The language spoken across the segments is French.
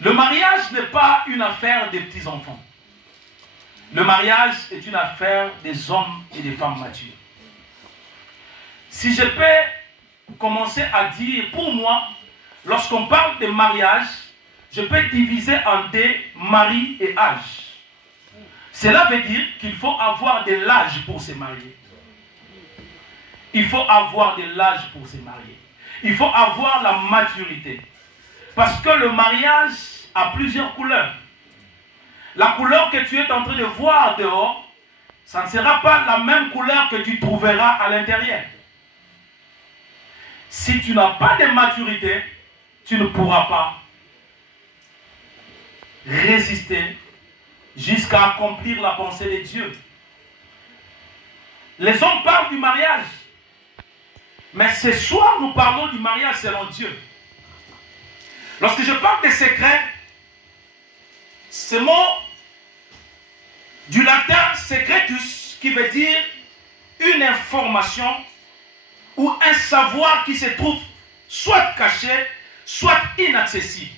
Le mariage n'est pas une affaire des petits-enfants. Le mariage est une affaire des hommes et des femmes matures. Si je peux commencer à dire, pour moi, lorsqu'on parle de mariage, je peux diviser en deux, mari et âge. Cela veut dire qu'il faut avoir de l'âge pour se marier. Il faut avoir de l'âge pour se marier. Il faut avoir la maturité. Parce que le mariage a plusieurs couleurs. La couleur que tu es en train de voir dehors, ça ne sera pas la même couleur que tu trouveras à l'intérieur. Si tu n'as pas de maturité, tu ne pourras pas résister jusqu'à accomplir la pensée de Dieu. Les hommes parlent du mariage. Mais ce soir, nous parlons du mariage selon Dieu. Lorsque je parle de secret, ce mot du latin secretus, qui veut dire une information ou un savoir qui se trouve soit caché, soit inaccessible.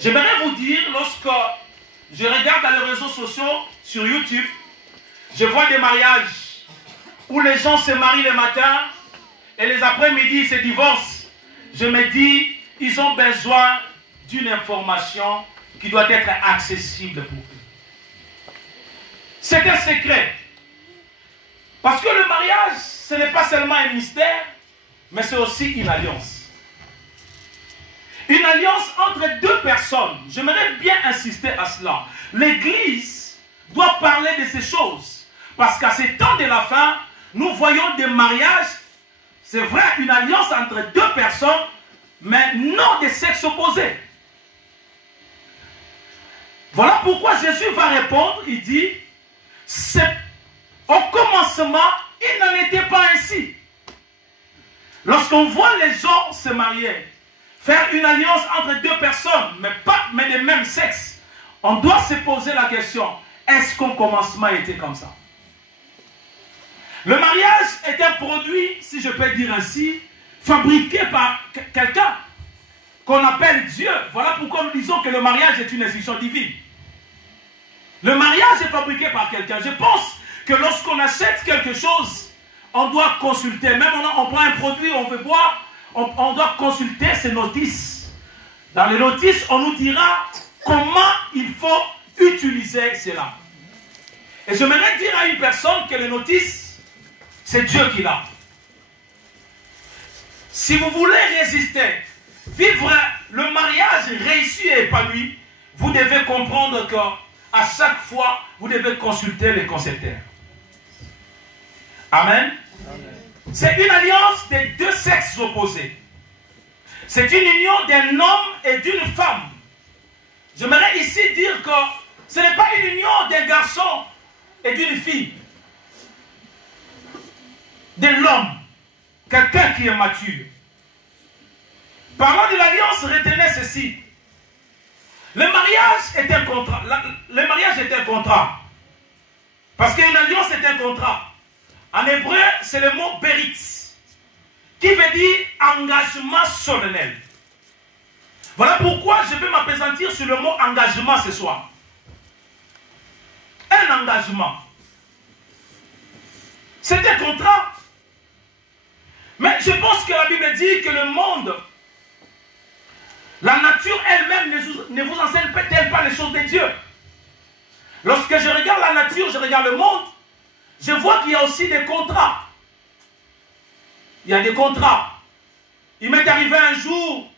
J'aimerais vous dire, lorsque je regarde dans les réseaux sociaux, sur YouTube, je vois des mariages où les gens se marient le matin et les après-midi ils se divorcent. Je me dis, ils ont besoin d'une information qui doit être accessible pour eux. C'est un secret. Parce que le mariage, ce n'est pas seulement un mystère, mais c'est aussi une alliance. Une alliance entre deux personnes. J'aimerais bien insister à cela. L'Église doit parler de ces choses. Parce qu'à ces temps de la fin, nous voyons des mariages, c'est vrai, une alliance entre deux personnes, mais non des sexes opposés. Voilà pourquoi Jésus va répondre, il dit, au commencement, il n'en était pas ainsi. Lorsqu'on voit les gens se marier, faire une alliance entre deux personnes, mais des mêmes sexes, on doit se poser la question, est-ce qu'au commencement était comme ça? Le mariage est un produit, si je peux dire ainsi, fabriqué par quelqu'un qu'on appelle Dieu. Voilà pourquoi nous disons que le mariage est une institution divine. Le mariage est fabriqué par quelqu'un. Je pense que lorsqu'on achète quelque chose, on doit consulter. Même on prend un produit, on veut boire, on doit consulter ces notices. Dans les notices, on nous dira comment il faut utiliser cela. Et j'aimerais dire à une personne que les notices, c'est Dieu qui l'a. Si vous voulez résister, vivre le mariage réussi et épanoui, vous devez comprendre qu'à chaque fois, vous devez consulter les concepteurs. Amen. C'est une alliance des deux sexes opposés. C'est une union d'un homme et d'une femme. J'aimerais ici dire que ce n'est pas une union d'un garçon et d'une fille. De l'homme, quelqu'un qui est mature. Parlant de l'alliance, retenez ceci. Le mariage est un contrat. Le mariage est un contrat. Parce qu'une alliance est un contrat. En hébreu, c'est le mot berit, qui veut dire engagement solennel. Voilà pourquoi je vais m'appesantir sur le mot engagement ce soir. Un engagement. C'est un contrat. Mais je pense que la Bible dit que le monde, la nature elle-même ne vous enseigne peut-être pas les choses de Dieu. Lorsque je regarde la nature, je regarde le monde, je vois qu'il y a aussi des contrats. Il y a des contrats. Il m'est arrivé un jour,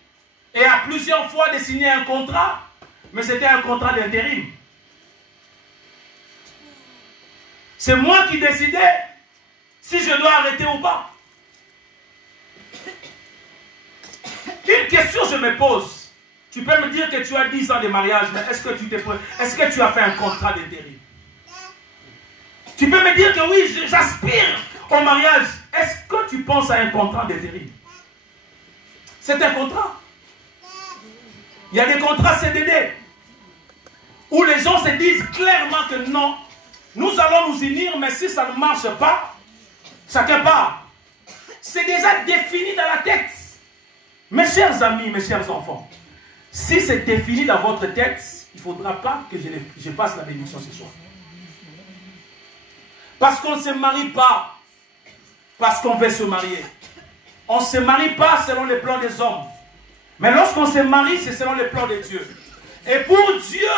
et à plusieurs fois, de signer un contrat, mais c'était un contrat d'intérim. C'est moi qui décidais si je dois arrêter ou pas. Une question je me pose. Tu peux me dire que tu as 10 ans de mariage, mais est-ce que tu as fait un contrat d'intérim? Tu peux me dire que oui, j'aspire au mariage. Est-ce que tu penses à un contrat d'intérim? C'est un contrat. Il y a des contrats CDD où les gens se disent clairement que non, nous allons nous unir, mais si ça ne marche pas, chacun part. C'est déjà défini dans la tête. Mes chers amis, mes chers enfants, Si c'est défini dans votre tête, il ne faudra pas que je fasse la bénédiction ce soir. Parce qu'on ne se marie pas parce qu'on veut se marier. On ne se marie pas selon les plans des hommes. Mais lorsqu'on se marie, c'est selon les plans de Dieu. Et pour Dieu,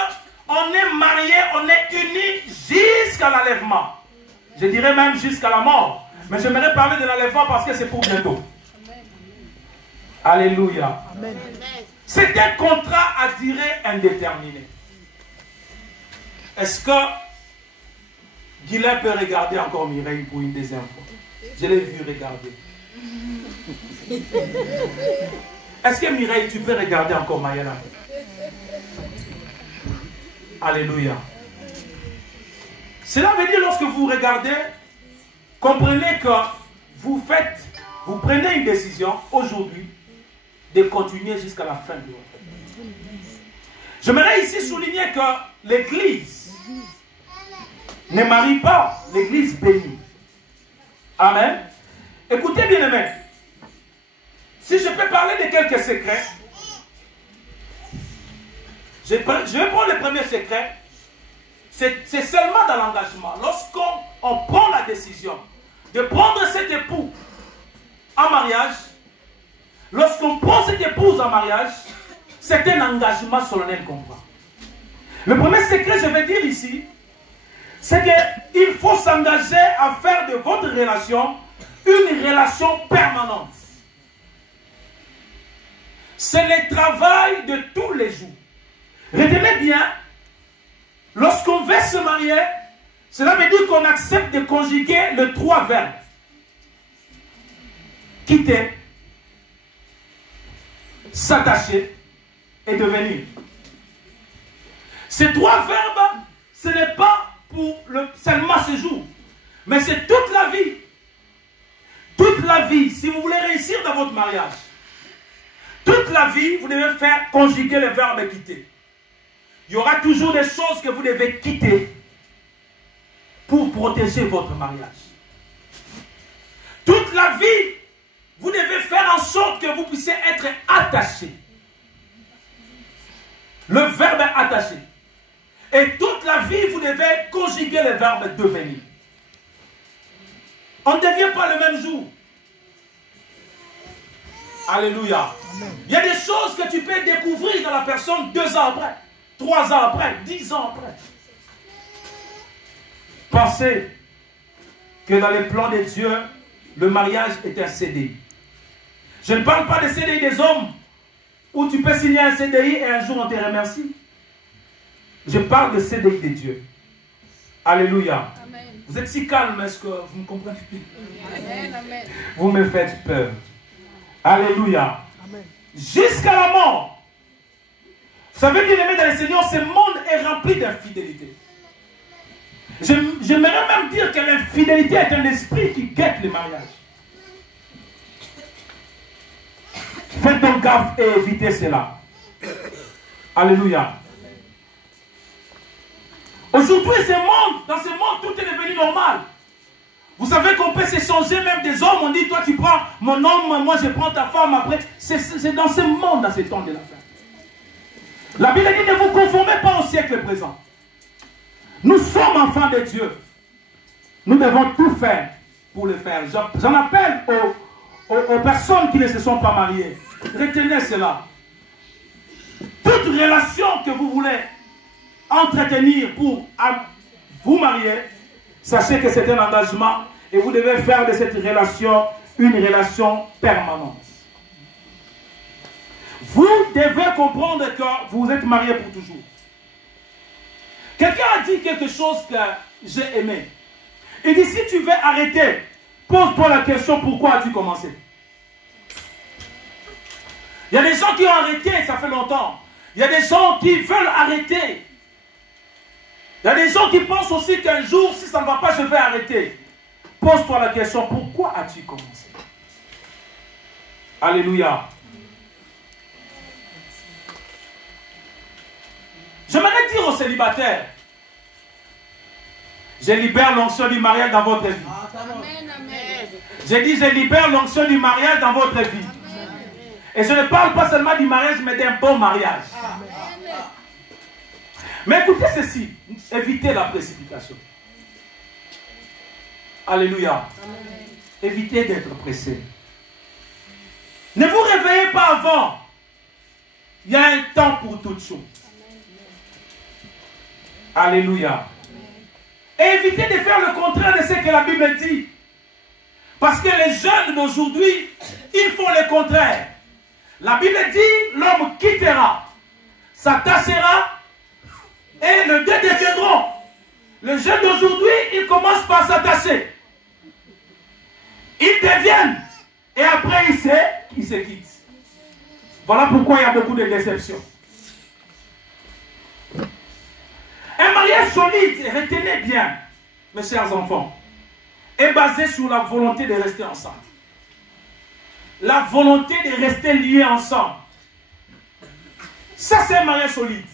on est marié, on est unis jusqu'à l'enlèvement. Je dirais même jusqu'à la mort. Mais j'aimerais parler de l'enlèvement parce que c'est pour bientôt. Alléluia. Amen. C'est un contrat à durée indéterminée. Est-ce que Guylain peut regarder encore Mireille pour une deuxième fois? Je l'ai vu regarder. Est-ce que Mireille, tu peux regarder encore Mayela? Alléluia. Cela veut dire lorsque vous regardez, comprenez que vous prenez une décision aujourd'hui de continuer jusqu'à la fin de votre vie. J'aimerais ici souligner que l'Église ne marie pas, l'Église bénit. Amen. Écoutez bien aimé. Si je peux parler de quelques secrets, je vais prendre le premier secret. C'est seulement dans l'engagement. Lorsqu'on prend la décision de prendre cet époux en mariage, lorsqu'on prend cette épouse en mariage, c'est un engagement solennel qu'on prend. Le premier secret, je vais dire ici, c'est qu'il faut s'engager à faire de votre relation une relation permanente. C'est le travail de tous les jours. Retenez bien, lorsqu'on veut se marier, cela veut dire qu'on accepte de conjuguer les trois verbes. Quitter, s'attacher et devenir. Ces trois verbes, ce n'est pas pour seulement ce jour, mais c'est toute la vie. Toute la vie, si vous voulez réussir dans votre mariage, toute la vie, vous devez faire conjuguer le verbe quitter. Il y aura toujours des choses que vous devez quitter pour protéger votre mariage. Toute la vie, vous devez faire en sorte que vous puissiez être attaché. Le verbe est attaché. Et toute la vie, vous devez conjuguer le verbe devenir. On ne devient pas le même jour. Alléluia. Amen. Il y a des choses que tu peux découvrir dans la personne 2 ans après, 3 ans après, 10 ans après. Pensez que dans les plans de Dieu, le mariage est un CDI. Je ne parle pas de CDI des hommes où tu peux signer un CDI et un jour on te remercie. Je parle de CDI de Dieu. Alléluia. Amen. Vous êtes si calme, est-ce que vous me comprenez? Amen. Amen. Vous me faites peur. Alléluia. Amen. Jusqu'à la mort. Vous savez, bien aimé dans le Seigneur, ce monde est rempli d'infidélité. J'aimerais même dire que l'infidélité est un esprit qui guette le mariage. Faites donc gaffe et évitez cela. Alléluia. Aujourd'hui, dans ce monde, tout est devenu normal. Vous savez qu'on peut s'échanger même des hommes. On dit, toi tu prends mon homme, moi je prends ta femme après. C'est dans ce monde, dans ce temps de la fin. La Bible dit, ne vous conformez pas au siècle présent. Nous sommes enfants de Dieu. Nous devons tout faire pour le faire. J'en appelle aux personnes qui ne se sont pas mariées. Retenez cela. Toute relation que vous voulez entretenir pour vous marier, sachez que c'est un engagement et vous devez faire de cette relation une relation permanente. Vous devez comprendre que vous êtes mariés pour toujours. Quelqu'un a dit quelque chose que j'ai aimé. Il dit, si tu veux arrêter, pose-toi la question, pourquoi as-tu commencé? Il y a des gens qui ont arrêté, ça fait longtemps. Il y a des gens qui veulent arrêter. Il y a des gens qui pensent aussi qu'un jour, si ça ne va pas, je vais arrêter. Pose-toi la question, pourquoi as-tu commencé? Alléluia. J'aimerais dire aux célibataires, je libère l'onction du mariage dans votre vie. Amen, amen. J'ai dit, je libère l'onction du mariage dans votre vie. Et je ne parle pas seulement du mariage, mais d'un bon mariage. Amen. Mais écoutez ceci, évitez la précipitation. Alléluia. Amen. Évitez d'être pressé. Ne vous réveillez pas avant. Il y a un temps pour toutes choses. Alléluia. Et évitez de faire le contraire de ce que la Bible dit. Parce que les jeunes d'aujourd'hui, ils font le contraire. La Bible dit, l'homme quittera, s'attachera, et les deux deviendront. Les jeunes d'aujourd'hui, ils commencent par s'attacher. Ils deviennent, et après ils se quittent. Voilà pourquoi il y a beaucoup de déceptions. Un mariage solide, retenez bien, mes chers enfants, est basé sur la volonté de rester ensemble. La volonté de rester liés ensemble. Ça, c'est un mariage solide.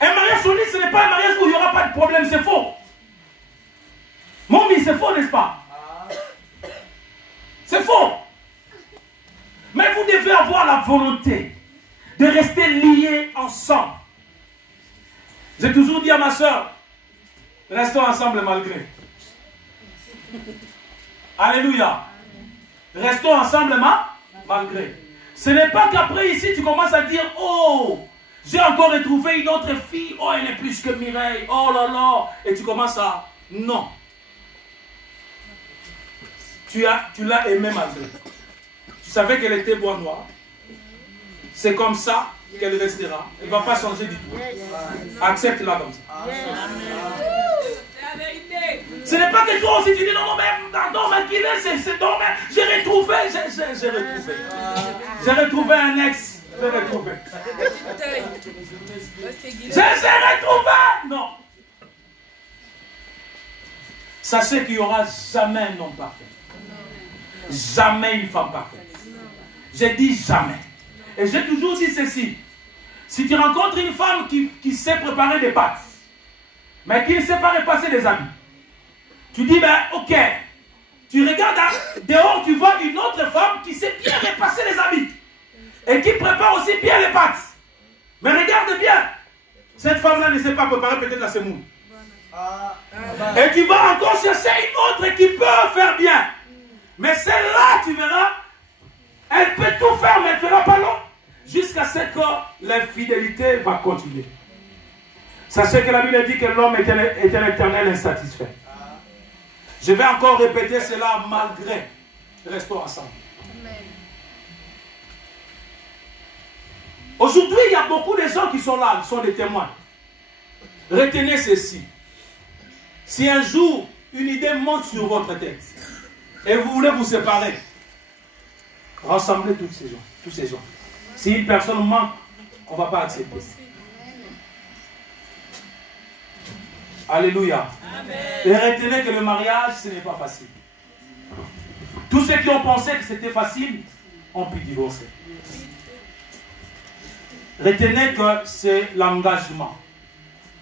Un mariage solide, ce n'est pas un mariage où il n'y aura pas de problème, c'est faux. Mon ami, c'est faux, n'est-ce pas? C'est faux. Mais vous devez avoir la volonté de rester liés ensemble. J'ai toujours dit à ma soeur, restons ensemble malgré. Alléluia. Restons ensemble malgré. Ce n'est pas qu'après ici tu commences à dire, oh, j'ai encore retrouvé une autre fille, oh, elle est plus que Mireille, oh là là, et tu commences à... Non. Tu l'as aimée malgré. Tu savais qu'elle était bois noir. C'est comme ça qu'elle restera. Elle ne va pas changer du tout. Accepte-la comme ça. Ce n'est pas que toi aussi tu dis non, mais qu'il est, c'est non, mais j'ai retrouvé. J'ai retrouvé un ex. J'ai retrouvé. Non. Sachez qu'il n'y aura jamais un homme parfait. Jamais une femme parfaite. J'ai dit jamais. Et j'ai toujours dit ceci. Si tu rencontres une femme qui sait préparer des pâtes, mais qui ne sait pas repasser des habits, tu dis, ben ok. Tu regardes dehors, tu vois une autre femme qui sait bien repasser les habits. Et qui prépare aussi bien les pâtes. Mais regarde bien. Cette femme-là ne sait pas préparer peut-être la semoule. Et tu vas encore chercher une autre qui peut faire bien. Mais celle-là, tu verras, elle peut tout faire, mais elle ne fera pas long. Jusqu'à ce que l'infidélité va continuer. Sachez que la Bible dit que l'homme est un éternel insatisfait. Je vais encore répéter cela malgré. Restons ensemble. Aujourd'hui, il y a beaucoup de gens qui sont là, qui sont des témoins. Retenez ceci. Si un jour, une idée monte sur votre tête, et vous voulez vous séparer, rassemblez tous ces gens. Si une personne manque, on ne va pas accepter. Alléluia. Amen. Et retenez que le mariage, ce n'est pas facile. Tous ceux qui ont pensé que c'était facile, ont pu divorcer. Retenez que c'est l'engagement.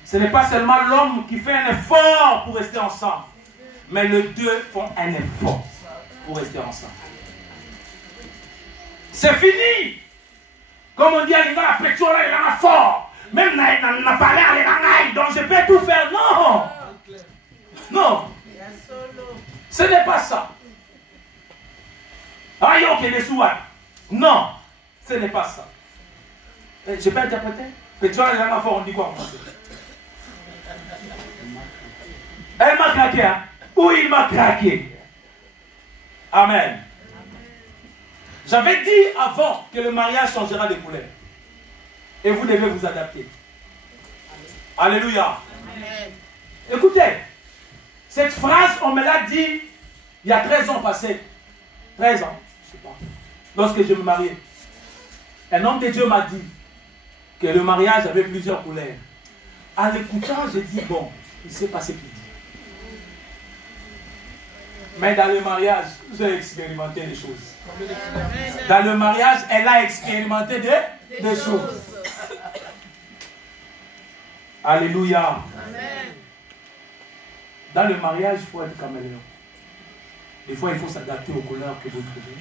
Ce n'est pas seulement l'homme qui fait un effort pour rester ensemble, mais les deux font un effort pour rester ensemble. C'est fini. Comme on dit à l'Iva, la pétition, il en a fort. Même n'a pas l'air les donc je peux tout faire. Non. Non. Ce n'est pas ça. Non. Ce n'est pas ça. Je peux interpréter? Pétition, il en a fort, on dit quoi en français? Elle m'a craqué, hein? Ou il m'a craqué. Amen. J'avais dit avant que le mariage changera de couleur. Et vous devez vous adapter. Alléluia. Amen. Écoutez, cette phrase, on me l'a dit il y a 13 ans passés. 13 ans, je ne sais pas. Lorsque je me mariais. Un homme de Dieu m'a dit que le mariage avait plusieurs couleurs. En l'écoutant, j'ai dit, bon, il ne sait pas ce qu'il dit. Mais dans le mariage, j'ai expérimenté des choses. Dans le mariage, elle a expérimenté des choses. Alléluia. Dans le mariage, il faut être caméléon. Des fois, il faut s'adapter aux couleurs que vous trouvez.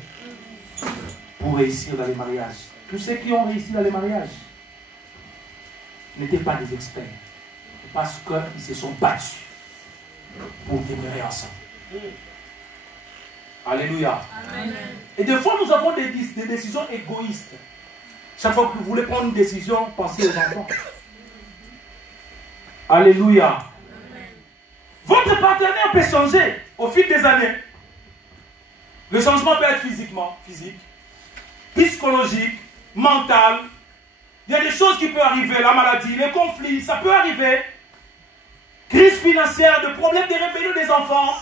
pour réussir dans les mariages. Tous ceux qui ont réussi dans les mariages n'étaient pas des experts. Parce qu'ils se sont battus pour demeurer ensemble. Alléluia. Amen. Et des fois, nous avons des décisions égoïstes. Chaque fois que vous voulez prendre une décision, pensez aux enfants. Alléluia. Amen. Votre partenaire peut changer au fil des années. Le changement peut être physique, psychologique, mental. Il y a des choses qui peuvent arriver, la maladie, les conflits, ça peut arriver. Crise financière, de problèmes de rébellion des enfants.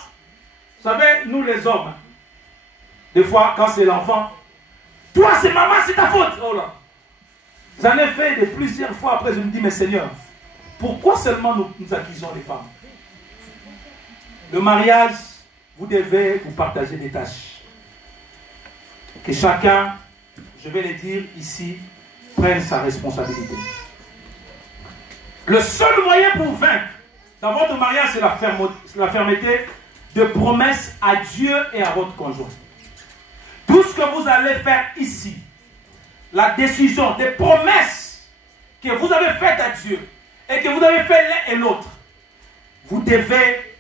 Vous savez, nous les hommes, des fois, quand c'est l'enfant, toi c'est maman, c'est ta faute. Oh là. J'en ai fait de plusieurs fois, après je me dis, mais Seigneur, pourquoi seulement nous accusons les femmes? Le mariage, vous devez vous partager des tâches. Que chacun, je vais le dire ici, prenne sa responsabilité. Le seul moyen pour vaincre dans votre mariage, c'est la fermeté de promesses à Dieu et à votre conjoint. Tout ce que vous allez faire ici, la décision, des promesses que vous avez faites à Dieu et que vous avez fait l'un et l'autre, vous devez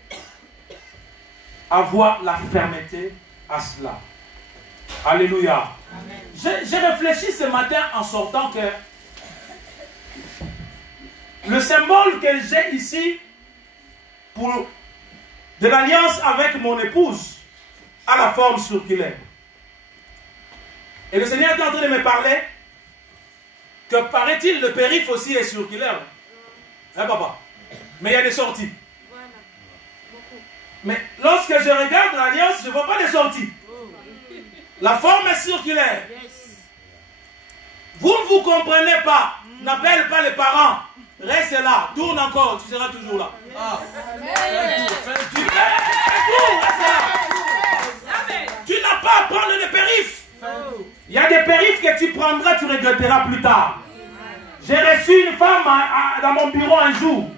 avoir la fermeté à cela. Alléluia. J'ai réfléchi ce matin en sortant que le symbole que j'ai ici pour de l'alliance avec mon épouse a la forme circulaire. Et le Seigneur est en train de me parler que paraît-il le périph' aussi est circulaire. Hein papa? Mais il y a des sorties. Voilà. Mais lorsque je regarde l'alliance, je ne vois pas de sorties. La forme est circulaire. Vous ne vous comprenez pas. N'appelle pas les parents. Reste là. Tourne encore. Tu seras toujours là. Ah. Tu n'as pas à prendre les périphes. Il y a des périphes que tu prendras, tu regretteras plus tard. J'ai reçu une femme dans mon bureau un jour.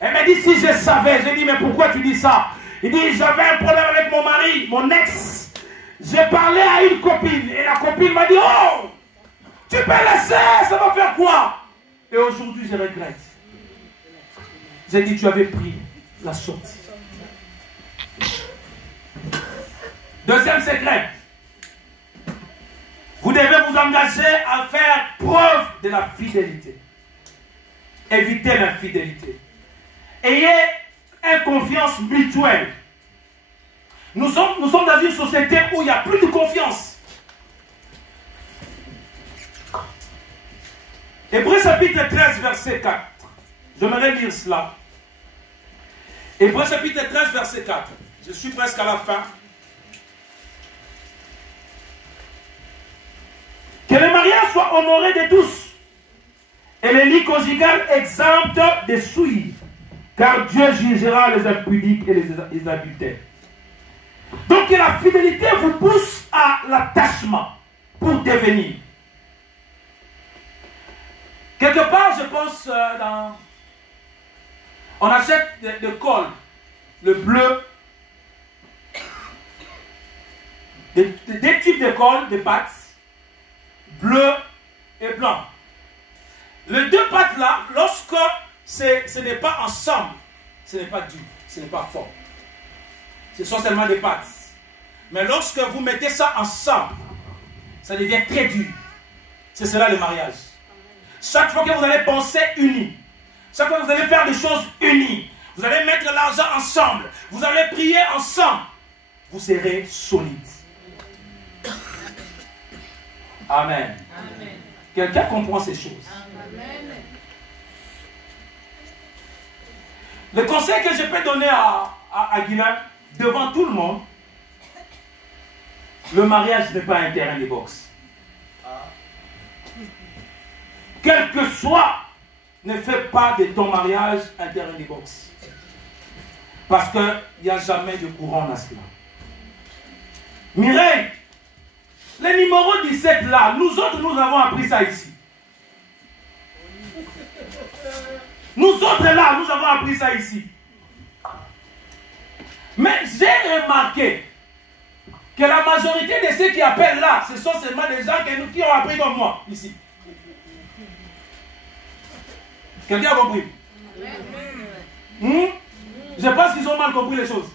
Elle m'a dit, si je savais. J'ai dit, mais pourquoi tu dis ça? Il dit, j'avais un problème avec mon mari, mon ex. J'ai parlé à une copine. Et la copine m'a dit, oh, tu peux laisser, ça va faire quoi? Et aujourd'hui, je regrette. J'ai dit, tu avais pris la sortie. Deuxième secret. Vous devez vous engager à faire preuve de la fidélité. Évitez l'infidélité. Ayez une confiance mutuelle. Nous sommes dans une société où il n'y a plus de confiance. Hébreux chapitre 13, verset 4. J'aimerais lire cela. Hébreux chapitre 13, verset 4. Je suis presque à la fin. Que le mariage soit honoré de tous et le lit conjugal exempt de souillure, car Dieu jugera les impudiques et les adultères. Donc que la fidélité vous pousse à l'attachement pour devenir. Quelque part, je pense on achète le col, le bleu, des types de colle, de pâtes, bleu et blanc. Les deux pâtes là, lorsque ce n'est pas ensemble, ce n'est pas dur, ce n'est pas fort. Ce sont seulement des pâtes. Mais lorsque vous mettez ça ensemble, ça devient très dur. C'est cela le mariage. Chaque fois que vous allez penser unis, chaque fois que vous allez faire des choses unies, vous allez mettre l'argent ensemble, vous allez prier ensemble, vous serez solides. Amen. Amen. Quelqu'un comprend ces choses? Amen. Le conseil que je peux donner à Guilain, devant tout le monde, le mariage n'est pas un terrain de boxe. Quel que soit, ne fais pas de ton mariage un terrain de boxe. Parce qu'il n'y a jamais de courant à cela. Mireille, le numéro 17 là, nous autres, nous avons appris ça ici. Nous autres là, nous avons appris ça ici. Mais j'ai remarqué que la majorité de ceux qui appellent là, ce sont seulement des gens qui ont appris comme moi, ici. Quelqu'un a compris? Je pense qu'ils ont mal compris les choses.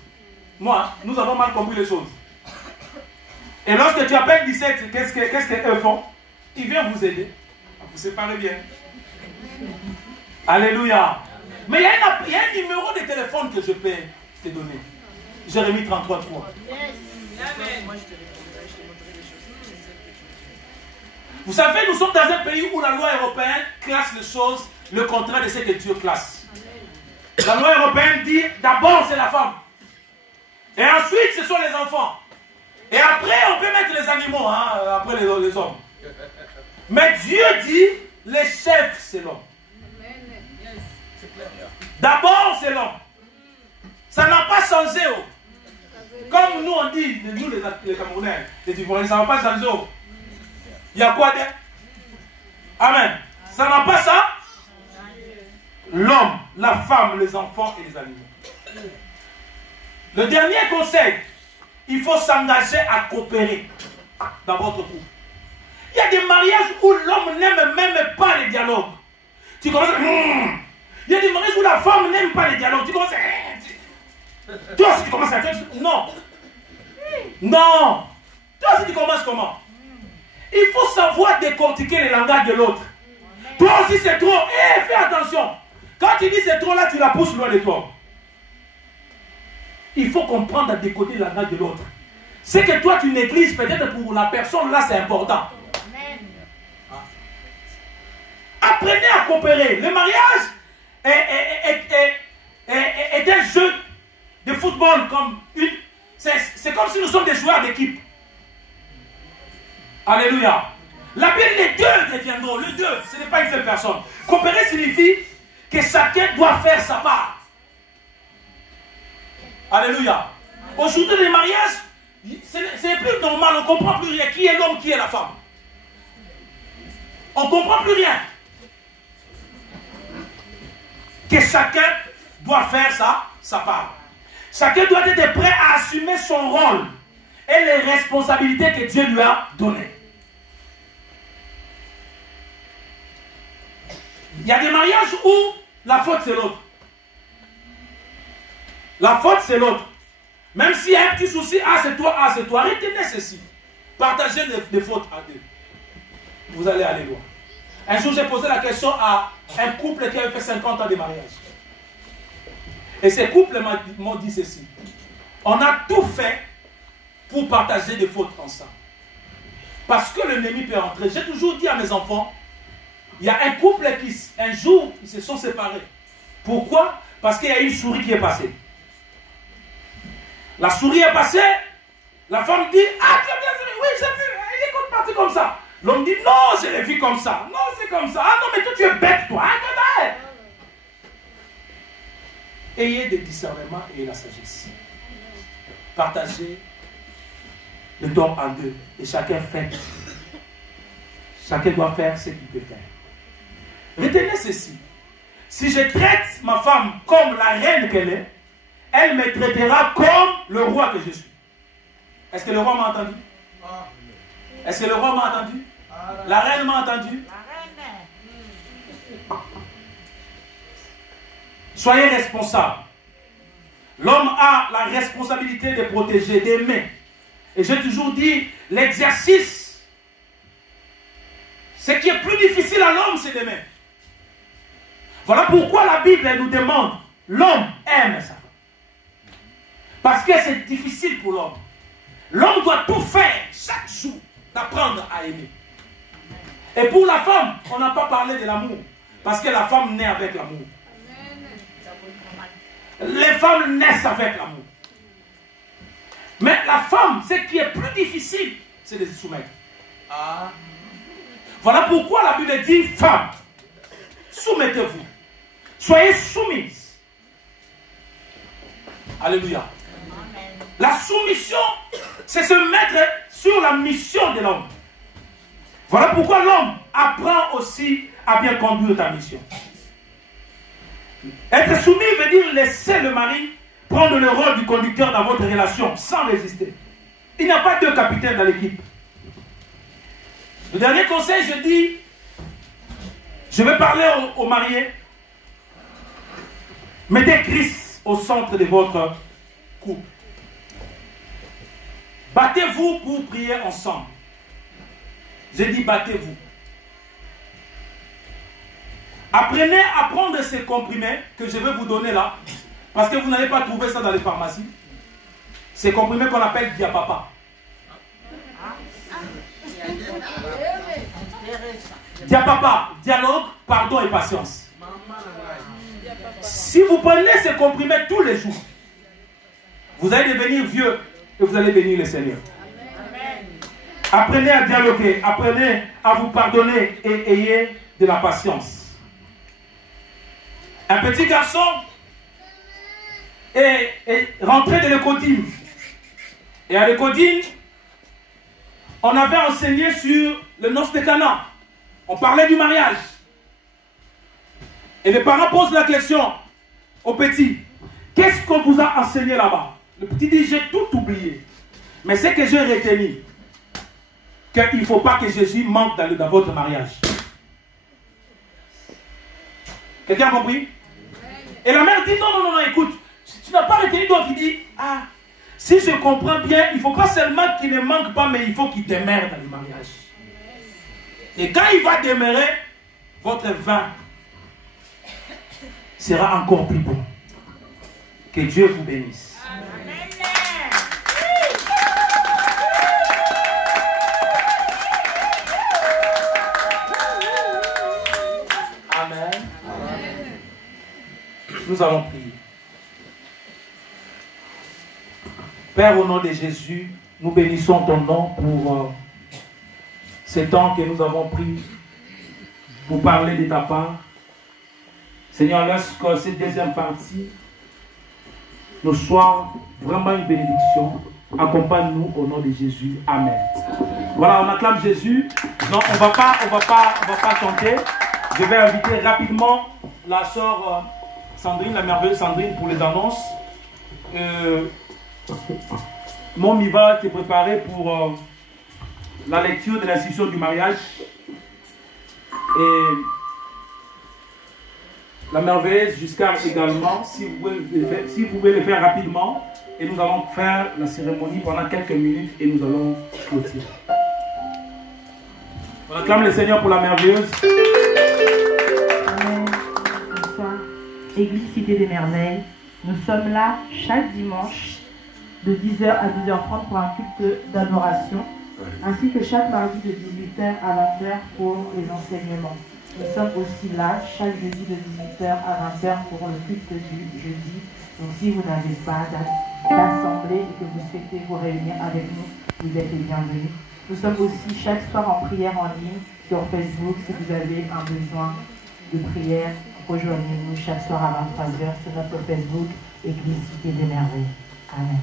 Moi, nous avons mal compris les choses. Et lorsque tu appelles 17, qu'est-ce qu'eux font? Ils viennent vous aider. Vous séparez bien. Alléluia. Mais il y a un numéro de téléphone que je peux te donner. Jérémie 33, 3. Vous savez, nous sommes dans un pays où la loi européenne classe les choses le contraire de ce que Dieu classe. La loi européenne dit d'abord c'est la femme. Et ensuite ce sont les enfants. Et après on peut mettre les animaux, après les hommes. Mais Dieu dit les chefs c'est l'homme. D'abord c'est l'homme. Ça n'a pas changé. Comme nous on dit, nous les Camerounais, les Ivoiriens, ça n'a pas changé. Il y a quoi d'autre? Amen. Ça n'a pas ça? L'homme, la femme, les enfants et les animaux. Le dernier conseil, il faut s'engager à coopérer dans votre couple. Il y a des mariages où l'homme n'aime même pas les dialogues. Tu commences. Il y a des mariages où la femme n'aime pas les dialogues. Tu commences. Toi aussi tu commences à dire. Non. Non. Toi aussi tu commences comment? Il faut savoir décortiquer le langage de l'autre. Toi aussi c'est trop. Fais attention. Quand tu dis c'est trop là, tu la pousses loin de toi. Il faut comprendre à décoder le langage de l'autre. Ce que toi tu négliges, peut-être pour la personne là c'est important. Apprenez à coopérer. Le mariage est un jeu de football comme une. C'est comme si nous sommes des joueurs d'équipe. Alléluia. La Bible, les deux deviendront. Le deux, ce n'est pas une seule personne. Coopérer signifie que chacun doit faire sa part. Alléluia. Aujourd'hui, les mariages, c'est plus normal. On ne comprend plus rien. Qui est l'homme, qui est la femme? On ne comprend plus rien. Que chacun doit faire sa part. Chacun doit être prêt à assumer son rôle et les responsabilités que Dieu lui a données. Il y a des mariages où la faute c'est l'autre. La faute c'est l'autre. Même s'il y a un petit souci, c'est toi, c'est toi. Retenez ceci. Partagez les fautes à deux. Vous allez aller loin. Un jour j'ai posé la question à un couple qui avait fait 50 ans de mariage. Et ces couples m'ont dit ceci. On a tout fait pour partager des fautes ensemble. Parce que l'ennemi peut rentrer. J'ai toujours dit à mes enfants, il y a un couple qui, un jour, ils se sont séparés. Pourquoi? Parce qu'il y a une souris qui est passée. La souris est passée, la femme dit, tu as bien vu, oui, j'ai vu, il est parti comme ça. L'homme dit, non, je l'ai vu comme ça. Non, c'est comme ça. Ah non, mais toi, tu es bête, toi. Ayez des discernements et la sagesse. Partagez le don en deux. Et chacun fait. Chacun doit faire ce qu'il peut faire. Retenez ceci. Si je traite ma femme comme la reine qu'elle est, elle me traitera comme le roi que je suis. Est-ce que le roi m'a entendu? Est-ce que le roi m'a entendu? La reine m'a entendu? Soyez responsables. L'homme a la responsabilité de protéger, d'aimer. Et j'ai toujours dit, l'exercice, ce qui est plus difficile à l'homme, c'est d'aimer. Voilà pourquoi la Bible nous demande, l'homme aime sa femme. Parce que c'est difficile pour l'homme. L'homme doit tout faire chaque jour d'apprendre à aimer. Et pour la femme, on n'a pas parlé de l'amour. Parce que la femme naît avec l'amour. Les femmes naissent avec l'amour. Mais la femme, ce qui est plus difficile, c'est de se soumettre. Voilà pourquoi la Bible dit, femme, soumettez-vous. Soyez soumises. Alléluia. La soumission, c'est se mettre sur la mission de l'homme. Voilà pourquoi l'homme apprend aussi à bien conduire ta mission. Être soumis veut dire laisser le mari prendre le rôle du conducteur dans votre relation sans résister. Il n'y a pas deux capitaines dans l'équipe. Le dernier conseil, je dis, je vais parler aux mariés. Mettez Christ au centre de votre couple. Battez-vous pour prier ensemble. J'ai dit battez-vous. Apprenez à prendre ces comprimés que je vais vous donner là. Parce que vous n'allez pas trouver ça dans les pharmacies. Ces comprimés qu'on appelle Diapapa. Diapapa, dialogue, pardon et patience. Si vous prenez ces comprimés tous les jours, vous allez devenir vieux et vous allez bénir le Seigneur. Apprenez à dialoguer, apprenez à vous pardonner et ayez de la patience. Un petit garçon est rentré de l'écodine. Et à l'écodine, on avait enseigné sur le noces de Cana. On parlait du mariage. Et les parents posent la question au petit. Qu'est-ce qu'on vous a enseigné là-bas? Le petit dit, j'ai tout oublié. Mais c'est que j'ai retenu qu'il ne faut pas que Jésus manque dans votre mariage. Quelqu'un a compris? Et la mère dit, non, écoute, tu n'as pas retenu, donc il dit, ah, si je comprends bien, il ne faut pas seulement qu'il ne manque pas, mais il faut qu'il demeure dans le mariage. Et quand il va demeurer, votre vin sera encore plus bon. Que Dieu vous bénisse. Amen. Amen. Nous allons prier. Père, au nom de Jésus, nous bénissons ton nom pour ce temps que nous avons pris pour parler de ta part. Seigneur, laisse que cette deuxième partie nous soit vraiment une bénédiction. Accompagne-nous au nom de Jésus. Amen. Voilà, on acclame Jésus. Non, on va pas chanter. Je vais inviter rapidement la sœur Sandrine, la merveilleuse Sandrine, pour les annonces. Mon mi va te préparer pour la lecture de l'institution du mariage. Et la merveilleuse Giscard également, si vous pouvez le faire rapidement. Et nous allons faire la cérémonie pendant quelques minutes et nous allons clôturer. On acclame le Seigneur pour la merveilleuse. Amen. Bonsoir. Église Cité des Merveilles. Nous sommes là chaque dimanche de 10h à 10h30 pour un culte d'adoration, ainsi que chaque mardi de 18h à 20h pour les enseignements. Nous sommes aussi là chaque jeudi de 18h à 20h pour le culte du jeudi. Donc si vous n'avez pas d'assemblée et que vous souhaitez vous réunir avec nous, vous êtes les bienvenus. Nous sommes aussi chaque soir en prière en ligne sur Facebook. Si vous avez un besoin de prière, rejoignez-nous chaque soir à 23h sur notre Facebook, Église Cité des Merveilles. Amen.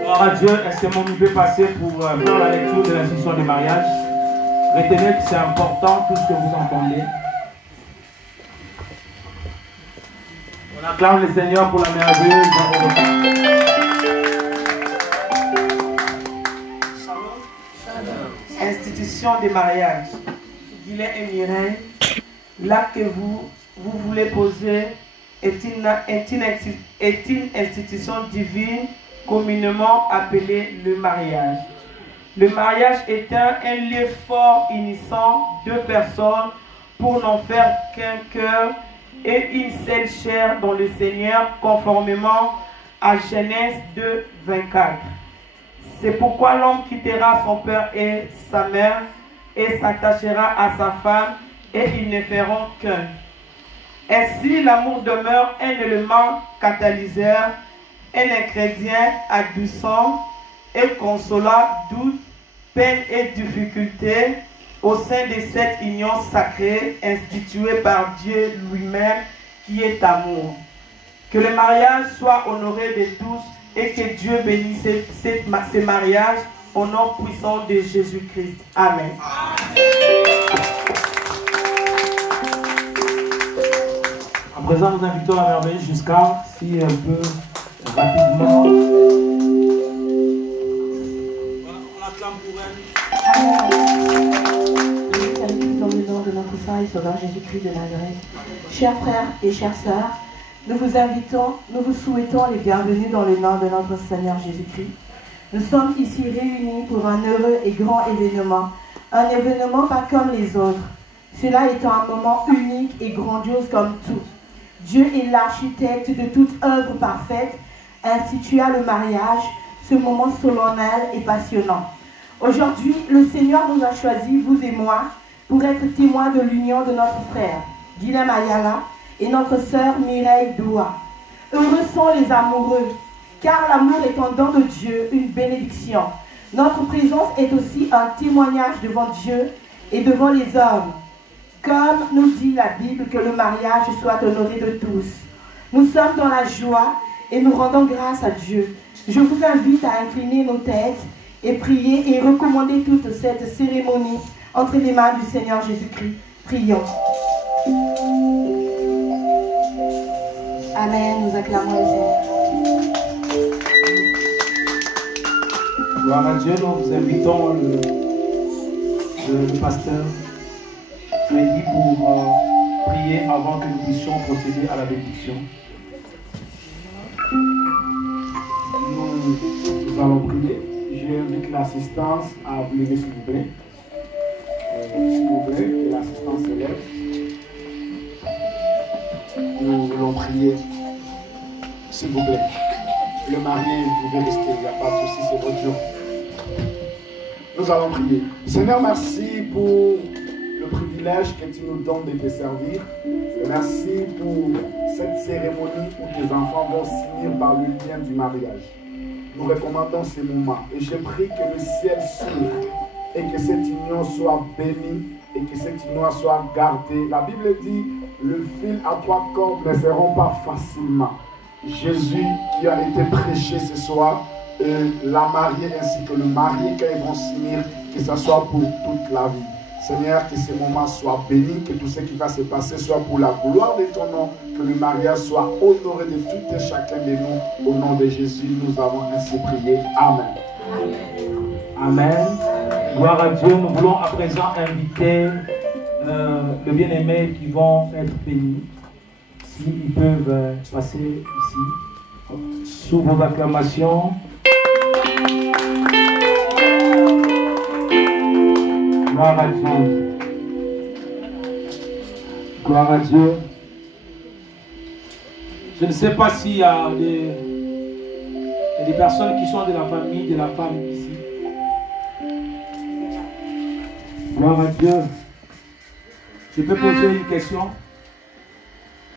Gloire à Dieu, est-ce que mon nous peut passer pour faire la lecture de l'institution du mariage? Retenez que c'est important tout ce que vous entendez. On acclame le Seigneur pour la merveilleuse. Institution des mariages. Guilain et Mireille, l'acte que vous voulez poser est une institution divine communément appelée le mariage. Le mariage est un lieu fort unissant deux personnes pour n'en faire qu'un cœur et une seule chair dans le Seigneur, conformément à Genèse 2, 24. C'est pourquoi l'homme quittera son père et sa mère et s'attachera à sa femme et ils ne feront qu'un. Ainsi, l'amour demeure un élément catalyseur, un ingrédient adoucissant et consolant doute, peine et difficultés au sein de cette union sacrée instituée par Dieu lui-même qui est amour. Que le mariage soit honoré de tous et que Dieu bénisse ces mariages au nom puissant de Jésus-Christ. Amen. À présent, nous invitons la merveilleuse Giscard, si elle peut rapidement Dans le nom de notre Saint et Sauveur Jésus-Christ de Nazareth. Chers frères et chères sœurs, nous vous invitons, nous vous souhaitons les bienvenus dans le nom de notre Seigneur Jésus-Christ. Nous sommes ici réunis pour un heureux et grand événement. Un événement pas comme les autres. Cela étant un moment unique et grandiose comme tout. Dieu est l'architecte de toute œuvre parfaite, institua le mariage, ce moment solennel et passionnant. Aujourd'hui, le Seigneur nous a choisis, vous et moi, pour être témoins de l'union de notre frère, Guilhem Ayala, et notre sœur Mireille Doua. Heureux sont les amoureux, car l'amour est un don de Dieu, une bénédiction. Notre présence est aussi un témoignage devant Dieu et devant les hommes. Comme nous dit la Bible, que le mariage soit honoré de tous. Nous sommes dans la joie et nous rendons grâce à Dieu. Je vous invite à incliner nos têtes et prier et recommander toute cette cérémonie entre les mains du Seigneur Jésus-Christ. Prions. Amen. Nous acclamons le Seigneur. Gloire à Dieu, nous vous invitons le pasteur Freddy pour prier avant que nous puissions procéder à la bénédiction. Nous allons prier. J'invite l'assistance à vous lever s'il vous plaît. S'il vous plaît, que l'assistance se lève. Nous voulons prier. S'il vous plaît. Le marié, vous pouvez rester, il n'y a pas de souci, c'est votre jour. Nous allons prier. Seigneur, merci pour le privilège que tu nous donnes de te servir. Merci pour cette cérémonie où tes enfants vont s'unir par le lien du mariage. Nous recommandons ces moments et je prie que le ciel s'ouvre et que cette union soit bénie et que cette union soit gardée. La Bible dit, le fil à 3 cordes ne se rompt pas facilement. Jésus qui a été prêché ce soir, la mariée ainsi que le marié, quand ils vont s'unir, que ce soit pour toute la vie. Seigneur, que ces moments soient bénis, que tout ce qui va se passer soit pour la gloire de ton nom, que le mariage soit honoré de tout et chacun de nous. Au nom de Jésus, nous avons ainsi prié. Amen. Amen. Gloire à Dieu. Nous voulons à présent inviter le bien-aimé qui vont être bénis. S'ils peuvent passer ici. Sous vos acclamations. Gloire à Dieu. Gloire à Dieu. Je ne sais pas s'il y a des personnes qui sont de la famille de la femme ici. Gloire à Dieu. Je peux poser une question?